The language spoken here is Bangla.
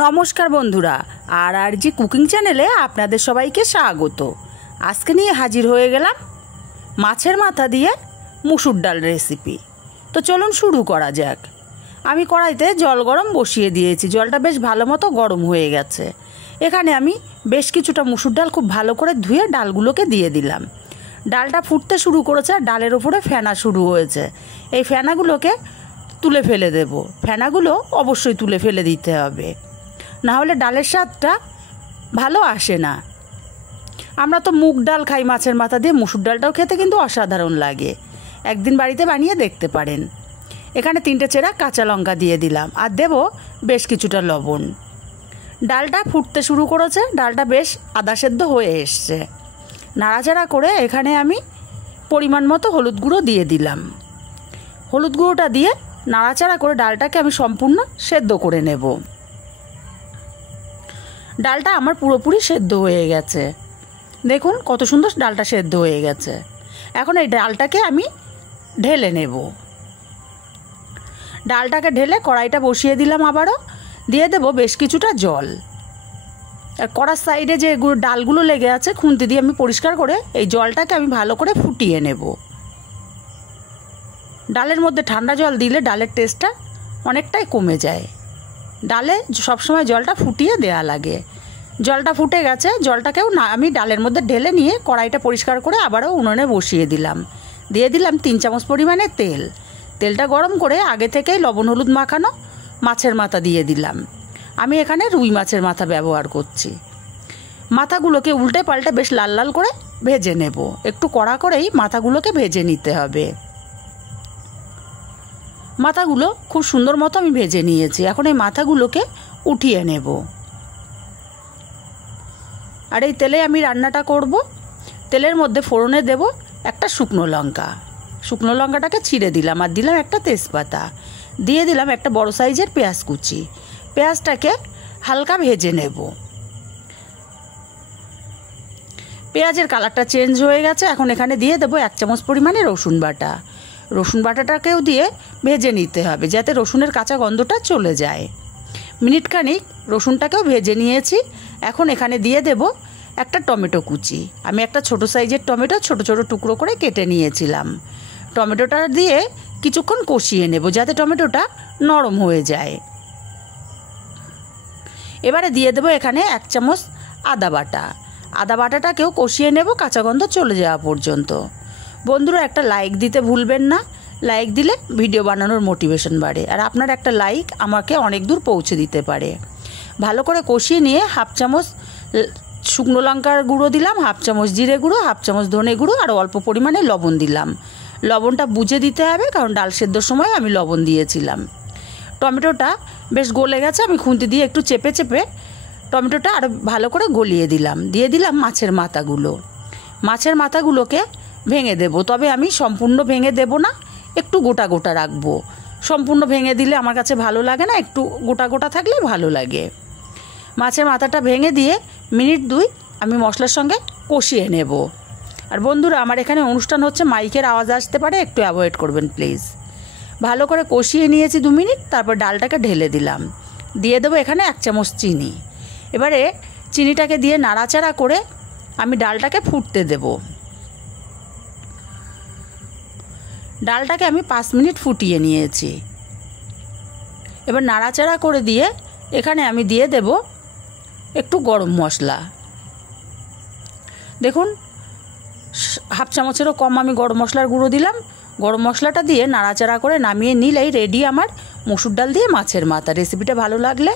নমস্কার বন্ধুরা, আর জি কুকিং চ্যানেলে আপনাদের সবাইকে স্বাগত। আজকে নিয়ে হাজির হয়ে গেলাম মাছের মাথা দিয়ে মুসুর ডাল রেসিপি। তো চলুন শুরু করা যাক। আমি কড়াইতে জল গরম বসিয়ে দিয়েছি, জলটা বেশ ভালো মতো গরম হয়ে গেছে। এখানে আমি বেশ কিছুটা মুসুর ডাল খুব ভালো করে ধুয়ে ডালগুলোকে দিয়ে দিলাম। ডালটা ফুটতে শুরু করেছে, ডালের ওপরে ফেনা শুরু হয়েছে। এই ফেনাগুলোকে তুলে ফেলে দেব। ফেনাগুলো অবশ্যই তুলে ফেলে দিতে হবে, না হলে ডালের স্বাদটা ভালো আসে না। আমরা তো মুগ ডাল খাই মাছের মাথা দিয়ে, মুসুর ডালটাও খেতে কিন্তু অসাধারণ লাগে। একদিন বাড়িতে বানিয়ে দেখতে পারেন। এখানে 3টে চেরা কাঁচা লঙ্কা দিয়ে দিলাম, আর দেব বেশ কিছুটা লবণ। ডালটা ফুটতে শুরু করেছে, ডালটা বেশ আধা সেদ্ধ হয়ে এসছে। নাড়াচাড়া করে এখানে আমি পরিমাণ মতো হলুদ গুঁড়ো দিয়ে দিলাম। হলুদ গুঁড়োটা দিয়ে নাড়াচাড়া করে ডালটাকে আমি সম্পূর্ণ সেদ্ধ করে নেব। ডালটা আমার পুরোপুরি সেদ্ধ হয়ে গেছে। দেখুন কত সুন্দর ডালটা সেদ্ধ হয়ে গেছে। এখন এই ডালটাকে আমি ঢেলে নেব। ডালটাকে ঢেলে কড়াইটা বসিয়ে দিলাম, আবারও দিয়ে দেব বেশ কিছুটা জল। আর কড়ার সাইডে যে ডালগুলো লেগে আছে খুন্তি দিয়ে আমি পরিষ্কার করে এই জলটাকে আমি ভালো করে ফুটিয়ে নেব। ডালের মধ্যে ঠান্ডা জল দিলে ডালের টেস্টটা অনেকটাই কমে যায়। ডালে সবসময় জলটা ফুটিয়ে দেয়া লাগে। জলটা ফুটে গেছে, জলটাকেও না আমি ডালের মধ্যে ঢেলে নিয়ে কড়াইটা পরিষ্কার করে আবারও উনুনে বসিয়ে দিলাম। দিয়ে দিলাম 3 চামচ পরিমাণে তেল। তেলটা গরম করে আগে থেকেই লবণ হলুদ মাখানো মাছের মাথা দিয়ে দিলাম। আমি এখানে রুই মাছের মাথা ব্যবহার করছি। মাথাগুলোকে উল্টে পাল্টে বেশ লাল লাল করে ভেজে নেব। একটু কড়া করেই মাথাগুলোকে ভেজে নিতে হবে। মাথাগুলো খুব সুন্দর মতো আমি ভেজে নিয়েছি। এখন এই মাথাগুলোকে উঠিয়ে নেব। আর এই তেলে আমি রান্নাটা করব। তেলের মধ্যে ফোড়নে দেব একটা শুকনো লঙ্কা। শুকনো লঙ্কাটাকে ছিঁড়ে দিলাম, আর দিলাম একটা তেজপাতা। দিয়ে দিলাম একটা বড় সাইজের পেঁয়াজ কুচি। পেঁয়াজটাকে হালকা ভেজে নেব। পেঁয়াজের কালারটা চেঞ্জ হয়ে গেছে। এখন এখানে দিয়ে দেবো 1 চামচ পরিমাণে রসুন বাটা। রসুন বাটাটাকেও দিয়ে ভেজে নিতে হবে, যাতে রসুনের কাঁচা গন্ধটা চলে যায়। মিনিটখানিক রসুনটাকেও ভেজে নিয়েছি। এখন এখানে দিয়ে দেব একটা টমেটো কুচি। আমি একটা ছোট সাইজের টমেটো ছোট ছোট টুকরো করে কেটে নিয়েছিলাম। টমেটোটা দিয়ে কিছুক্ষণ কষিয়ে নেব, যাতে টমেটোটা নরম হয়ে যায়। এবারে দিয়ে দেব এখানে 1 চামচ আদা বাটা। আদা বাটাটাকেও কষিয়ে নেব কাঁচা গন্ধ চলে যাওয়া পর্যন্ত। বন্ধুরা, একটা লাইক দিতে ভুলবেন না। লাইক দিলে ভিডিও বানানোর মোটিভেশন বাড়ে, আর আপনার একটা লাইক আমাকে অনেক দূর পৌঁছে দিতে পারে। ভালো করে কষিয়ে নিয়ে 1/2 চামচ শুকনো লঙ্কার গুঁড়ো দিলাম, 1/2 চামচ জিরে গুঁড়ো, 1/2 চামচ ধনে গুঁড়ো, আর অল্প পরিমাণে লবণ দিলাম। লবণটা বুঝে দিতে হবে, কারণ ডাল সেদ্ধর সময় আমি লবণ দিয়েছিলাম। টমেটোটা বেশ গলে গেছে। আমি খুন্তি দিয়ে একটু চেপে চেপে টমেটোটা আরও ভালো করে গলিয়ে দিলাম। দিয়ে দিলাম মাছের মাথাগুলো। মাছের মাথাগুলোকে ভেঙে দেব, তবে আমি সম্পূর্ণ ভেঙে দেব না, একটু গোটা গোটা রাখবো। সম্পূর্ণ ভেঙে দিলে আমার কাছে ভালো লাগে না, একটু গোটা গোটা থাকলে ভালো লাগে। মাছের মাথাটা ভেঙে দিয়ে মিনিট 2 আমি মশলার সঙ্গে কষিয়ে নেব। আর বন্ধুরা, আমার এখানে অনুষ্ঠান হচ্ছে, মাইকের আওয়াজ আসতে পারে, একটু অ্যাভয়েড করবেন প্লিজ। ভালো করে কষিয়ে নিয়েছি 2 মিনিট। তারপর ডালটাকে ঢেলে দিলাম। দিয়ে দেবো এখানে 1 চামচ চিনি। এবারে চিনিটাকে দিয়ে নাড়াচাড়া করে আমি ডালটাকে ফুটতে দেব। ডালটাকে আমি 5 মিনিট ফুটিয়ে নিয়েছি। এবার নাড়াচাড়া করে দিয়ে এখানে আমি দিয়ে দেব একটু গরম মশলা। দেখুন 1/2 চামচেরও কম আমি গরম মশলার গুঁড়ো দিলাম। গরম মশলাটা দিয়ে নাড়াচাড়া করে নামিয়ে নিলেই রেডি আমার মুসুর ডাল দিয়ে মাছের মাথা। রেসিপিটা ভালো লাগলে